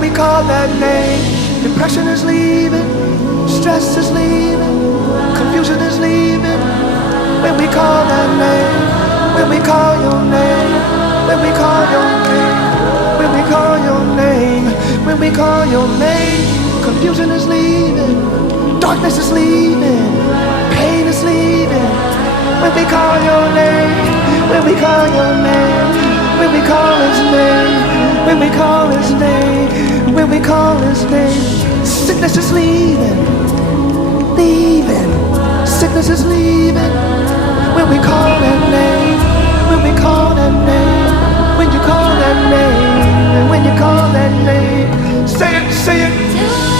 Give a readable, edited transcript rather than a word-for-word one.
When we call that name, depression is leaving, stress is leaving, confusion is leaving. When we call that name, when we call your name, when we call your name, when we call your name, when we call your name, confusion is leaving, darkness is leaving, pain is leaving. When we call your name, when we call your name, when we call his name, when we call his name, when we call his name, sickness is leaving, leaving, sickness is leaving. When we call that name, when we call that name, when you call that name, and when you call that name, say it, say it.